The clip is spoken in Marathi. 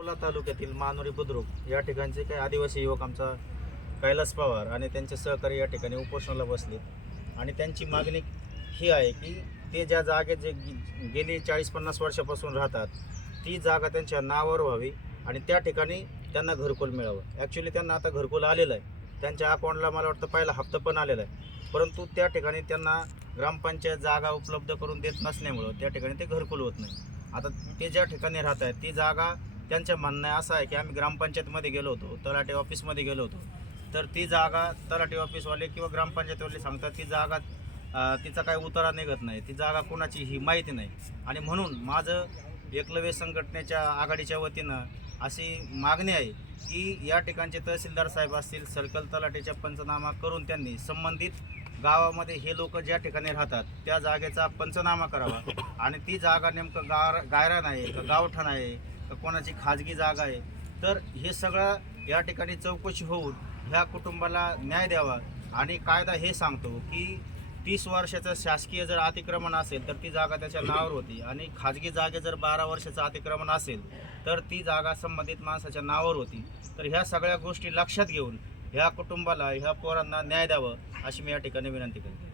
अकोला तालुक्यातील मानुरी बुद्रुक या ठिकाणचे काही आदिवासी युवक आमचा कैलास पवार आणि त्यांचे सहकारी या ठिकाणी उपोषणाला बसलेत आणि त्यांची मागणी ही आहे की ते ज्या जागेत गेली 40-50 वर्षापासून राहतात ती जागा त्यांच्या नावावर व्हावी आणि त्या ठिकाणी त्यांना घरकुल मिळावं. ॲक्च्युली त्यांना आता घरकुल आलेलं आहे, त्यांच्या अकाउंटला मला वाटतं पहिला हप्ता पण आलेला आहे, परंतु त्या ठिकाणी त्यांना ग्रामपंचायत जागा उपलब्ध करून देत नसल्यामुळं त्या ठिकाणी ते घरकुल होत नाही. आता ते ज्या ठिकाणी राहत आहेत ती जागा त्यांचं म्हणणं असं आहे की आम्ही ग्रामपंचायतमध्ये गेलो होतो, तलाठी ऑफिसमध्ये गेलो होतो, तर ती जागा तलाठी ऑफिसवाले किंवा ग्रामपंचायतवाले सांगतात ती जागा तिचा काही उतारा निघत नाही, ती जागा कोणाची ही माहिती नाही. आणि म्हणून माझं एकलव्य संघटनेच्या आघाडीच्या वतीनं अशी मागणी आहे की या ठिकाणचे तहसीलदार साहेब असतील, सर्कल तलाठीचा पंचनामा करून त्यांनी संबंधित गावामध्ये हे लोक ज्या ठिकाणी राहतात त्या जागेचा पंचनामा करावा आणि ती जागा नेमकं गायरान आहे का गावठाण आहे का कोणाची खाजगी जागा आहे, तर हे सगळं या ठिकाणी चौकशी होऊन ह्या कुटुंबाला न्याय द्यावा. आणि कायदा हे सांगतो की 30 वर्षाचं शासकीय जर अतिक्रमण असेल तर ती जागा त्याच्या नावावर होती आणि खाजगी जागे जर 12 वर्षाचं अतिक्रमण असेल तर ती जागा संबंधित माणसाच्या नावावर होती. तर ह्या सगळ्या गोष्टी लक्षात घेऊन ह्या कुटुंबाला ह्या पोरांना न्याय द्यावं अशी मी या ठिकाणी विनंती करते.